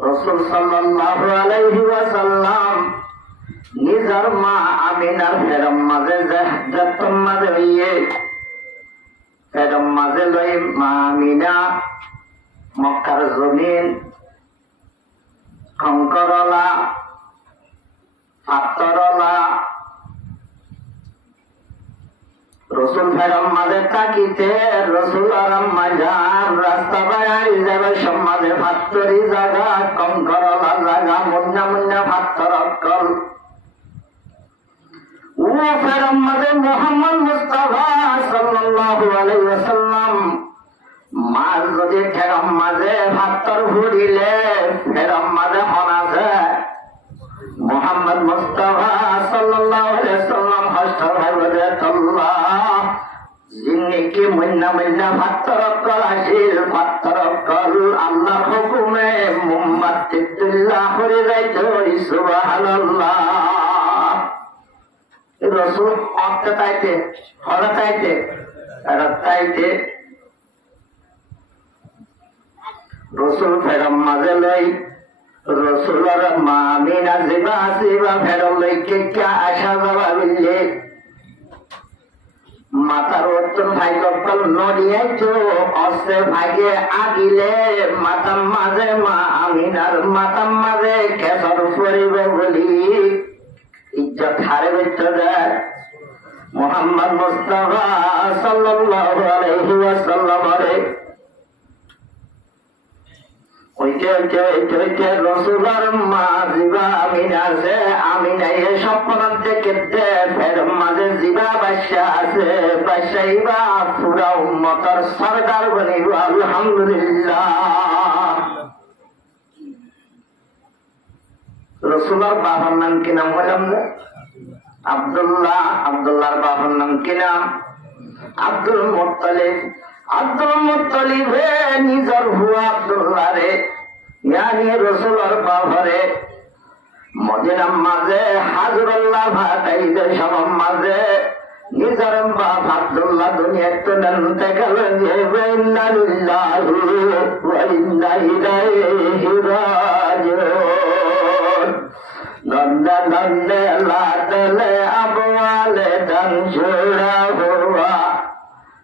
রাসূল সাল্লাল্লাহু আলাইহি ওয়াসাল্লাম নিজের মা আমিনার ফেরম মাঝে যতন মাঝে হইয়ে ফেরম মাঝে লই মা আমিনা মক্কার জমিন কঙ্করলা পাথরলা রসুল ফেরম মাঝে তাকিতে রসুল আরাম মাঝার রাস্তা বাড়ি যাবে সমাজে ভাত্তরি জায়গা কঙ্করলা জায়গা মুন্না মুন্না ভাত্তর অক্কল ও ফেরম মাঝে মোহাম্মদ মুস্তাফা সাল্লাল্লাহু আলাইহি ওয়াসাল্লাম মার যদি ফেরম মাঝে ভাত্তর ঘুরিলে ফেরম মাঝে হনা যায় মোহাম্মদ মুস্তাফা সাল্লাল্লাহু আলাইহি ওয়াসাল্লাম হাসর ভাইবে আল্লাহ জিন্নিকে মুন্না মুন্না ভাত্তর অক্কল আসিল ভাত্তর অক্কল আল্লাহর হুকুমে মুম্মাতিল্লাহ করে যাইতো সুবহানাল্লাহ রসুল অর্থে তাইতে হরতাইতে রাতাইতে রসুল ফেরম মাঝে লই রসুলের মা আমিনা জিবা জিবা ফেরম লই কে আসা যাবা বিলে মাথার উত্তর ভাই কল নড়িয়াইতো অস্ত্রে ভাগে আগিলে মাতাম মাঝে মা আমিনার মাতাম মাঝে কেসর পরিব বলি ইজ্জত হারে ভিতরে মোহাম্মদ মুস্তাফা সাল্লাল্লাহু আলাইহি ওয়াসাল্লাম রে ওইতে রসুলের মা জিবা আমিনা আছে আমিনা এ স্বপ্ন দেখে ফের মাঝে জিবা বাদশা আছে বাদশাহিবা পুরা উম্মতের সরদার বনিব আলহামদুলিল্লাহ রসুলের বাবার নাম কি নাম বললাম না আব্দুল্লাহ আব্দুল্লাহর বাবার নাম কি নাম আব্দুল মুত্তালিব আব্দুল মুত্তালিব নিজের হুয়া আব্দুল্লাহ রে ইয়ানি রসুলের বাবারে মদিনার মাঝে হাজরুল্লাহ ভাটাইতে সব মাঝে নিজের বাপ আব্দুল্লাহ দুনিয়ার তো জানতে গেলেন যে ইন্না লিল্লাহি ওয়া ইন্না ইলাইহি রাজিউন নন্দা নন্দে লাদলে আবওয়ালে দম ছুড়া হুয়া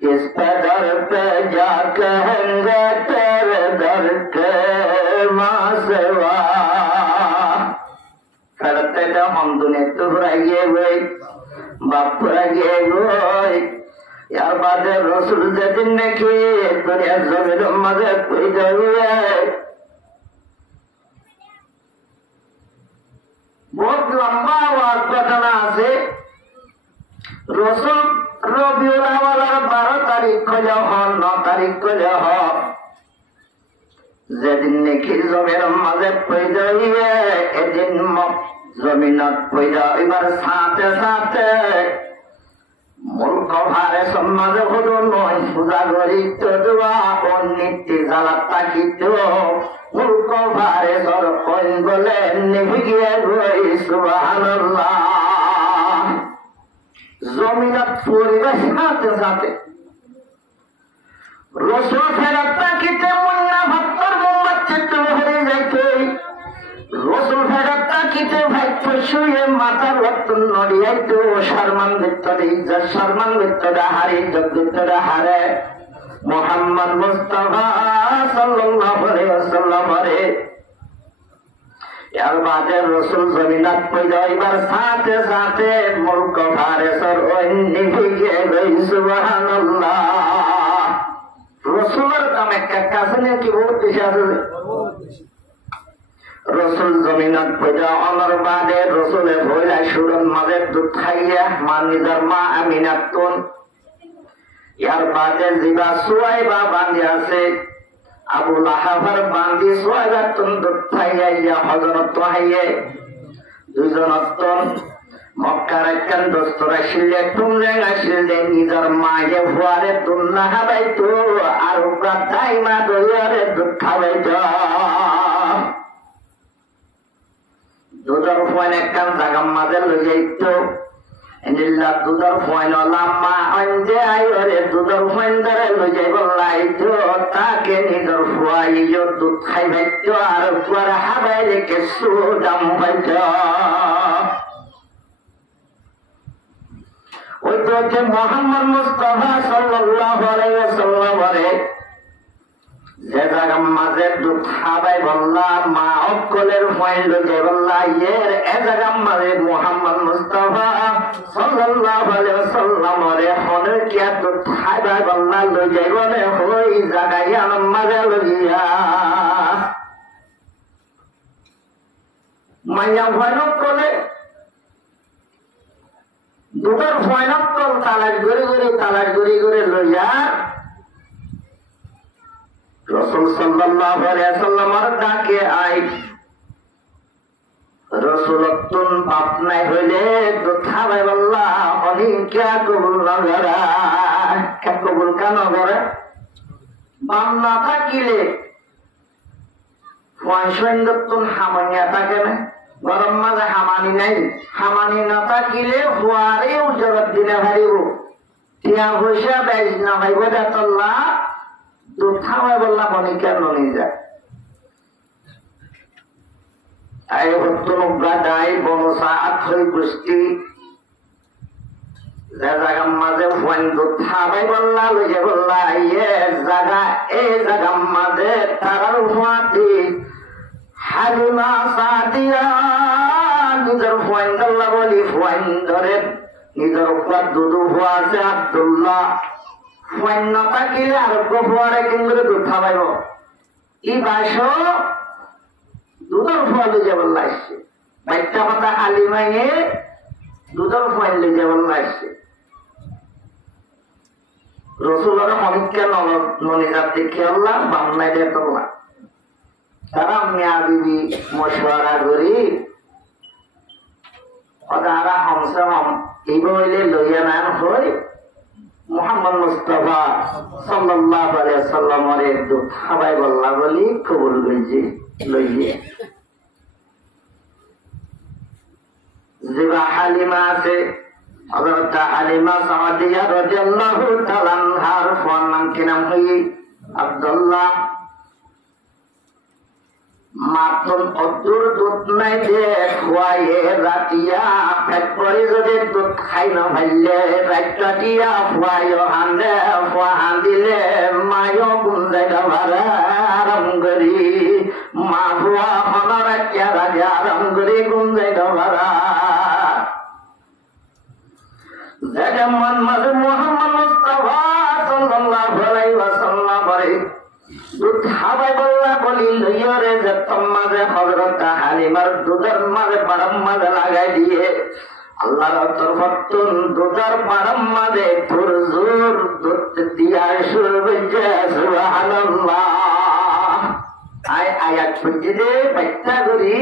इस पे दर पे जा कहेंगे तेरे दर के माँ सेवा करते तो हम दुनिया तो बुराइए हुए बाप बुराइए हुए यार बातें रसूल से दिन ने की दुनिया जमीन मजे कोई गई है बहुत लंबा आवाज बताना से रसूल রবিউল আওয়ালের 12 তারিখ হলে 9 তারিখ হলে যেদিন নাকি জমির মাঝে পয়দা হইবে এদিন জমিনত পয়দা এবার সাথে সাথে মুলক ভারে সমাজে হলো নয় পূজা করিত দেওয়া অন্যটি জ্বালাত তাকিত মুলক ভারে সর কইন বলে নিভে গিয়ে রই সুবহানাল্লাহ জমিনত পরিবেশ সাথে সাথে রসুল ফেরত তাকিতে মুন্না ভক্তর মোহাম্মদ চিত্ত হয়ে যাইতে রসুল ফেরত তাকিতে ভাইত শুয়ে মাথার রক্ত নড়িয়াইতো সম্মান ভিতরে ইজ্জত সম্মান ভিতরে হারে ইজ্জত ভিতরে হারে মোহাম্মদ মুস্তাফা সাল্লাল্লাহু আলাইহি ওয়াসাল্লাম রে यार बादे रसूल जमीनत पैदा इबार साथे साथे मुल्क फारेसर ओन्नी फिके गई सुबहानाल्लाह रसूलर काम एक कासने की बहुत दिशा से रसूल जमीनत पैदा अमर बादे रसूले भोला शुरन मदे दूध खाइया मानिदर मा अमीनात तुन यार बादे जिबा सुवाइबा बांधिया से আবু লাহাবের বান্দি সোয়াগাতুন দুথাইয়া হযরত হাইয়ে দুজনতন মক্কার একখান দস্তর আসিলে তুমলে আসিলে নিজের মায়ে ফুয়ারে তুন্না হাবাইতো আর উপরা তাইমা দইয়ারে দুধ খাওয়াইতো দুধের ফুয়ান একখান জাগার মাঝে লই যাইতো নিল্লা দুধর ফয়ন লাম্মা অঞ্জে আইরে দুধর ফয়ন ধরে লইজে বললাই তো তাকে নিজর ফুয়াই দুধ খাইবে তো আর ফুয়ার হাবাইলে কেসু দাম পাইত ওই তো হচ্ছে মোহাম্মদ মুস্তাফা সাল্লাল্লাহু আলাইহি ওয়াসাল্লামরে যে জায়গা মাঝে দুধ খাবাই বললা মা অকলের ফয়ন লইজে বললা এর এ জায়গা মাঝে মোহাম্মদ মুস্তাফা সাল্লাল্লাহু আলাইহি ওয়াসাল্লামরে হনে কি দুধ খাবাই বললা লইজে বলে হই জায়গায় আমারে লইয়া মাইয়া ভয়নক করে দুধের ভয়নক কল তালাশ গড়ি গড়ি লইয়া রাসূল সাল্লাল্লাহু আলাইহি ওয়াসাল্লামের ডাকে আই রাসূল তুন বাপ নাই হইলে তো খাবে বললা অনি কে কবুল না করা কে কবুল কেন করে বাম না থাকিলে ফয়সন্দতুন হামানিয়া থাকে না গরম মাঝে হামানি নাই হামানি না থাকিলে হুয়ারেও জবাব দিলে হারিব টিয়া পয়সা বেশ না ভাইব দেতল্লা দুধ খাওয়াই বললাম অনেক কেন নিয়ে যায় আই হত্যুন গাদাই বনসা আখই গোষ্ঠী যে জায়গার মাঝে ফোন দুধ খাওয়াই বললা লইয়ে বললা ইয়ে জায়গা এই জায়গার মাঝে তারার হুয়াতি হালিমা সাদিয়া নিজের ফোন দল্লা বলি ফোন ধরে নিজের উপর দুধু হওয়া আছে আব্দুল্লাহ ফোন না থাকিলে আরোগ্য ফোয়ারে কিন্তু দুধ খাওয়াইব ই বাস দুধের ফোয়া লইয়া বললা আসছে বাচ্চা কথা হালিমাইয়ে দুধের ফোন লইয়া বললা আসছে রসুলের অনেককে ননিজাত দেখে আল্লাহ বাংলায় দিয়ে তোলা তারা মিয়া বিবি মশওয়ারা করি ওরা হমসে হম এই বইলে লইয়া নাম হই মুহাম্মদ মুস্তাফা সাল্লাল্লাহু আলাইহি ওয়াসাল্লামের দুধ খাওয়াই বললা বলি কবুল করেছি লইয়ে জিবা হালিমা আছে হযরত হালিমা সাদিয়া রাদিয়াল্লাহু তাআলা আনহার ফোন নাম কি নাম হই আব্দুল্লাহ মাতন অদূর দুধ নাই যে খুয়াইয়ে রাতিয়া পেট পরে যদি দুধ খাই না ভাইলে রাতিয়া খুয়াইও হান্দে খুয়া হান্দিলে মায়ও গুঞ্জাই ভাড়া আরাম করি মা খুয়া হন রাতিয়া রাজা আরাম করি গুঞ্জাই ভাড়া যেমন মাঝে মুহাম্মদ মুস্তাফা সাল্লাল্লাহু আলাইহি ওয়াসাল্লামরে দুধ খাওয়াই বললা বলি লইয়রে যে তোমাদের হযরত হালিমার দুধের মাঝে পাড়ার মাঝে লাগাই দিয়ে আল্লাহর তরফতুন দুধের পাড়ার মাঝে ফুরজুর দুধ দিয়া শুরু হইছে সুবহানাল্লাহ আয় আয়াত পড়ছি যে বাচ্চা করি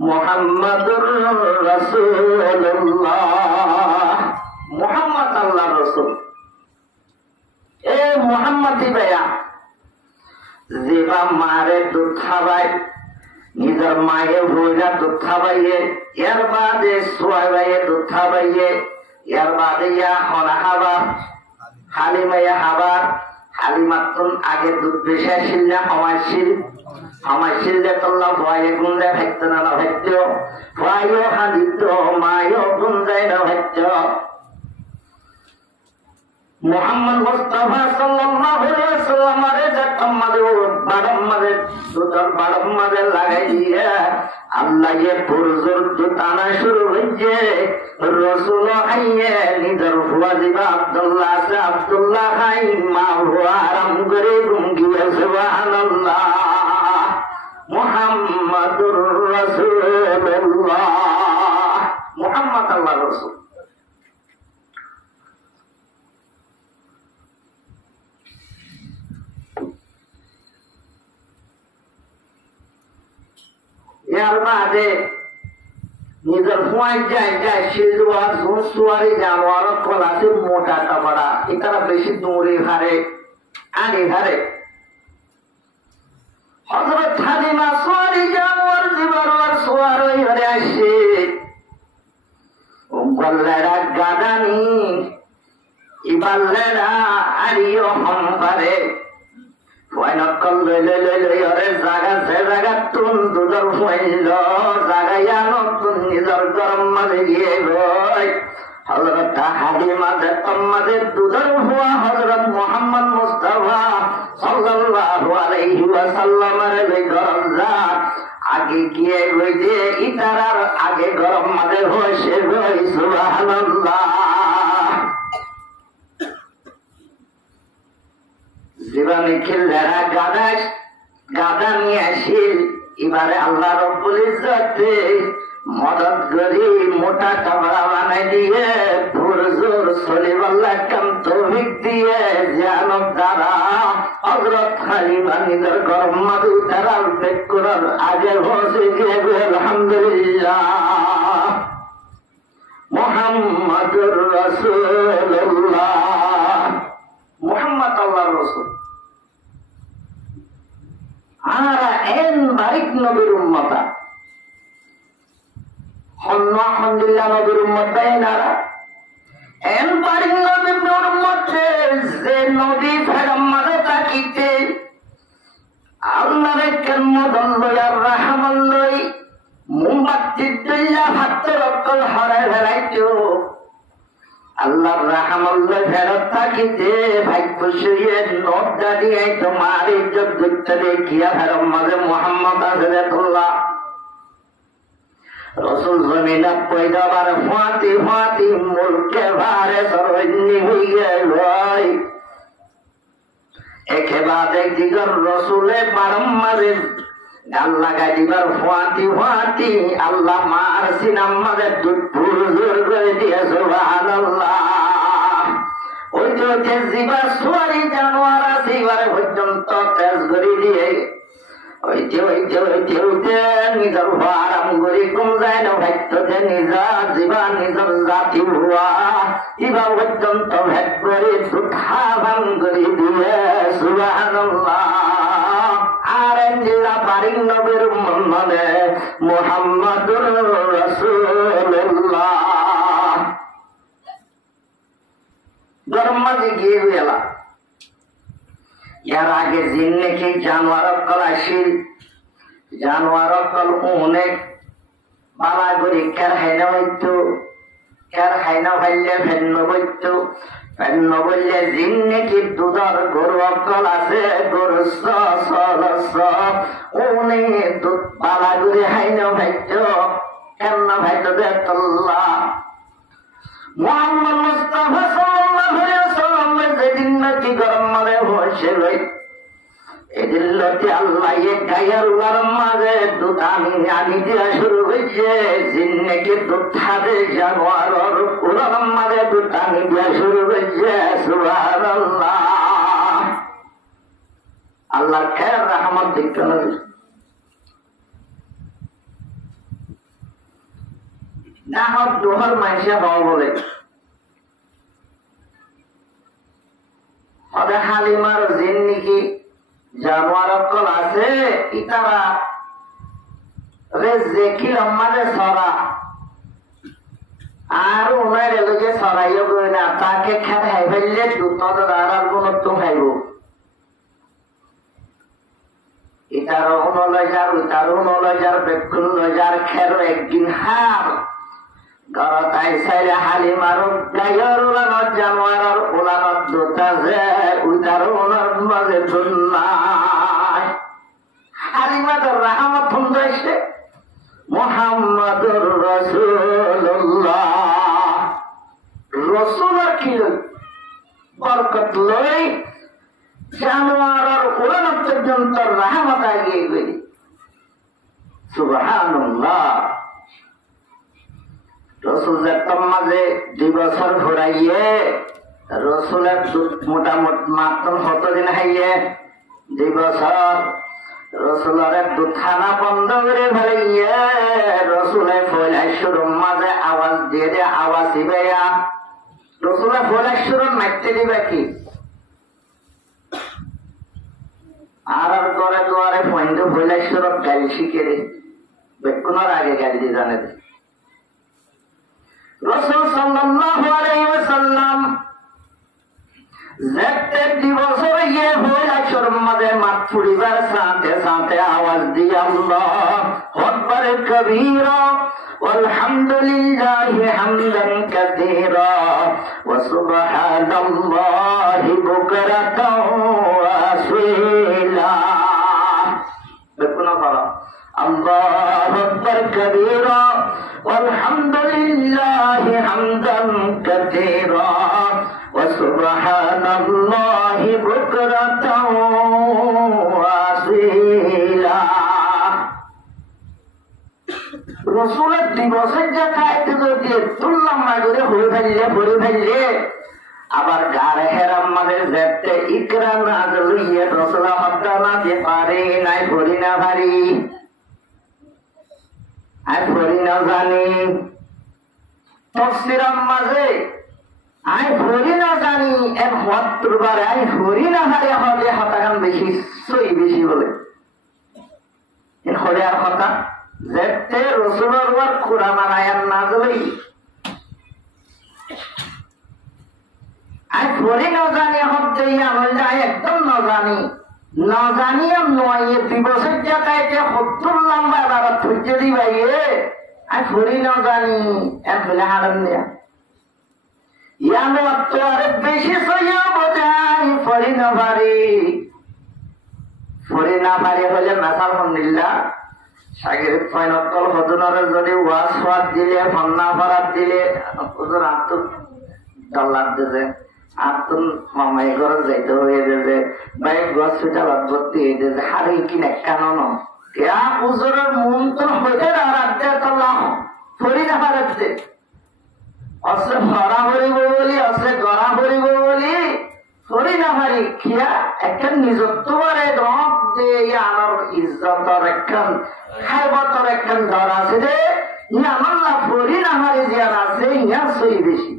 মুহাম্মাদুর রাসূলুল্লাহ মুহাম্মদ আল্লাহর রাসূল এ মুহাম্মদি ভাইয়া যেবা মারে দুধ খাওয়াই নিজের মায়ে ভুইনা দুধ খাওয়াইয়ে এর বাদে সোয়াই ভাইয়ে দুধ খাওয়াইয়ে এর বাদে ইয়া হনা খাবার হালিমাইয়া খাবার হালিমাতুন আগে দুধ বেশি আসিল না হমাইছিল যে তল্লা ভয়ে গুঞ্জাই ভাইত না ভাইত ভয়ও হাদিত মায়ও গুঞ্জাই না ভাইত মুহাম্মদ মুস্তাফা সাল্লাল্লাহু আলাইহি ওয়াসাল্লামের দুধের বাড়ার মাঝে লাগাই দিয়ে আল্লাহ পুরজোর টানা শুরু হয়েছে রসুল আইয়ে নিজের ভুয়া দিবা আব্দুল্লাহ আছে আব্দুল্লাহ খাই মা ভুয়া আরাম করে গুঙ্গিয়ে সুবহানাল্লাহ মুহাম্মাদুর রাসূলুল্লাহ মুহাম্মদ আল্লাহর রাসূল এর বাদে নিজের ফুয়াই যায় শিলুয়ার সুয়ারি জানোয়ার কলাতে মোটা কাপড়া এটারা বেশি দৌড়ে হারে আগে হারে হযরত হালিমা সুয়ারি জানোয়ার জীবন সুয়ার হয়ে আসে গল্লারা দুধর হইল জাগাইয়া নতুন নিজের গরম মাঝে গিয়ে গই হযরত হালিমা আমাদের দুধর হুয়া হযরত মুহাম্মদ মুস্তাফা সাল্লাল্লাহু আলাইহি ওয়াসাল্লামের গরম জাত আগে গিয়ে গই যে ইতারার আগে গরম মাঝে বসে গই সুবহানাল্লাহ। জীবনে খেলারা গাদা নিয়ে আসিল এবারে আল্লাহ রব্বুল ইজ্জতে মদত করি মোটা কামড়া বানাই দিয়ে পুরজোর সলিবাল্লাহ কাম তৌফিক দিয়ে জানব দ্বারা হযরত হালিমা নিজের গরম মাদু তারা বেক করার আগে বসে গিয়ে আলহামদুলিল্লাহ মুহাম্মাদুর রাসূলুল্লাহ। মুহাম্মদ আল্লাহর রাসূল আর এন বারিক নবীর উম্মতা আলহামদুলিল্লাহ নবীর উম্মত এনারা এন বারিক নবীর উম্মত যে নবী পয়গম্বরে তাকিতে আল্লাহর কেমন লয়ার রাহমান লই মোমবাতি দিল্লা ভাত রকল হরে ভেলাইতো আল্লাহর রাহমাল্লাহ ফেরত থাকিতে ভাগ্য শুয়ে নোট দাঁড়িয়ে তোমার ইজ্জত করতে দেখিয়া ফেরম মাঝে মোহাম্মদ আজরাতুল্লাহ রসুল জমিনা পয়দাবার ফাঁতি ফাঁতি মুলকে ভারে সরঞ্জি হইয়া লয় একেবারে দিগর রসুলে বারম্বারে গাল লাগাই দিবার ফাঁতি ফাঁতি আল্লাহ মার সিনাম্মাদের দুধ জোর করে দিয়ে সুবহানাল্লাহ। ওই যে জিবা সুয়ারি জানোয়ার আছে এবারে পর্যন্ত তেজ করে দিয়ে ওই যে নিজের আরাম করে কম যায় না ভাইতে নিজা জীবা নিজের জাতি হওয়া এবার পর্যন্ত ভেদ করে সুখা ভাঙ করে দিয়ে সুবহানাল্লাহ। আর জিলা বারিক নবীর মানে মুহাম্মাদুর রাসূলুল্লাহ গরম মাঝে গিয়ে গেলা এর আগে জিন নাকি জানোয়ার অকল আসিল জানোয়ার অকল অনেক বালা করে কের হাইনা হইতো কের হাইনা ভাইলে ফেন্ন বইতো ফেন্ন বললে জিন নাকি দুধর গরু অকল আছে গরু উনি দুধ বালা করে হাইনা ভাইতো কেন ভাইতো দেতুল্লাহ মুহাম্মদ মুস্তাফা সাল্লাল্লাহু আলাইহি ওয়াসাল্লাম যেদিন নাকি গরম মাঝে বসে রই এদিন লতি আল্লাহ এক গায়ের গরম মাঝে দুধ আনি দিয়া শুরু হয়েছে জিন নাকি দুধ খাবে জানোয়ার গরম মাঝে দুধ আনি দিয়া শুরু হয়েছে সুবহানাল্লাহ। আল্লাহ খের রহমত দিক না হোক দোহর মাইসে হওয়া বলে হবে হালিমার জিন নাকি জানোয়ার অকল আছে ইতারা রে জেকি লম্মারে সরা আর উনার এলোকে সরাইও গই না তাকে খেতে হাই ফেললে দুধ আর কোন তো খাইব ইতারও উনলজার উতারও উনলজার বেকুল লজার খেরো একদিন হার গরতাই সাইলে হালিমার গায়ের উলানত জানোয়ার উলানত দুটা যে উতারও উনার মাঝে নাই হালিমাদের রাহমত হইছে মুহাম্মাদুর রাসূলুল্লাহ রসুলের কি বরকত লই জানোয়ার উলানত পর্যন্ত রাহমত আগিয়ে গেল সুবহানাল্লাহ। রসুল মাঝে 2 বছর ঘুরাইয়ে রসুলের মোটামুটি মাত্র কতদিন হাইয়ে 2 বছর রসুলের দুধখানা বন্ধ করে ফেলাইয়ে রসুলের ফয়লাশ্বরম মাঝে আওয়াজ দিয়ে দিয়ে আওয়াজ দিবে রসুলের ফয়লাশ্বরম মারতে দিবে কি আর করে দুয়ারে ফৈন্দ ফয়লাশ্বরম গালি শিখে দে বেকুনের আগে গালি দিয়ে জানে দে রাসূল সাল্লাল্লাহু আলাইহি ওয়াসাল্লাম যেতে দিবসের ইয়ে হয়ে আসর মাঝে মাত ফুরিবার সাথে সাথে আওয়াজ দিয়ে আল্লাহু আকবার কবীরা والحمدلله حمدا كثيرا وسبحان الله بكرة وأصيلا الله أكبر كبيرا والحمد لله حمدا كثيرا وسبحان الله بكرة وأصيلا রসুলের দিবসের যে খাইতে যদি তুললাম না করে হয়ে ফেললে আবার গাড়ে হেরাম মাঝে যেতে ইকরা না দিলে রসুল হত্যা না যে পারে নাই ভরি না ভারি আই ভরি না জানি তফসিরাম মাঝে আই ভরি না জানি এক হত্তরবার আই ভরি না ভারি হলে হতাকান বেশি সই বেশি বলে হলে আর হতা যেতে রসুলের ওর কোরআন আয়াত না দিলেই আই ভরি না জানি হতে আমল যায় একদম না জানি না জানি আর নয় দিবসের জায়গায় 70 লম্বা বাবা ধৈর্য দিবাই আই ভরি না জানি এক বলে হারাম নেয়া ইয়ানো তো আরে বেশি সইয়া বোঝাই ভরি না পারি হলে মেসাল আলহামদুলিল্লাহ সাগের ফাইনাল হজনারে যদি ওয়াজ ওয়াজ দিলে ফন্না ফরাত দিলে হুজুর আত্ম ডাল্লার দিতে আত্ম মামাই ঘরে যাইতে হয়ে যাবে বাইক হসপিটাল ভর্তি হয়ে যাবে হারে কিনা কেন কেয়া হুজুরের মন তো হইতে রাখতে তাল্লাহ ফরি না পারাচ্ছে অসে ভরা ভরিব বলি অসে গড়া ভরিব বলি ফরি না পারি খিয়া একটা নিজত্ব বারে দম যে আমার ইজ্জতর একখান খাইবতর একখান ঘর আছে রে আমার না ফরি না পারি জিয়ান আছে ইয়া সই বেশি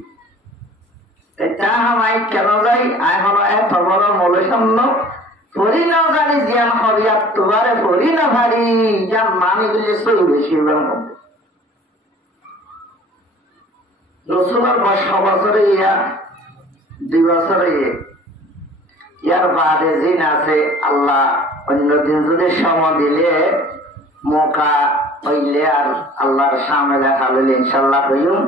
এটা আমায় কেন যাই আয় হলো এত বড় মলে সামনে ফরি না জানি জিয়ান হরিয়া তোমারে ফরি না ভারি যান মানি গুলি সই বেশি রসুলের 5 বছরে ইয়া 2 বছরে ইয়ার বাদে দিন আছে আল্লাহ অন্য দিন যদি সময় দিলে মৌকা হইলে আর আল্লাহর সামনে দেখা হইলে ইনশাল্লাহ হইম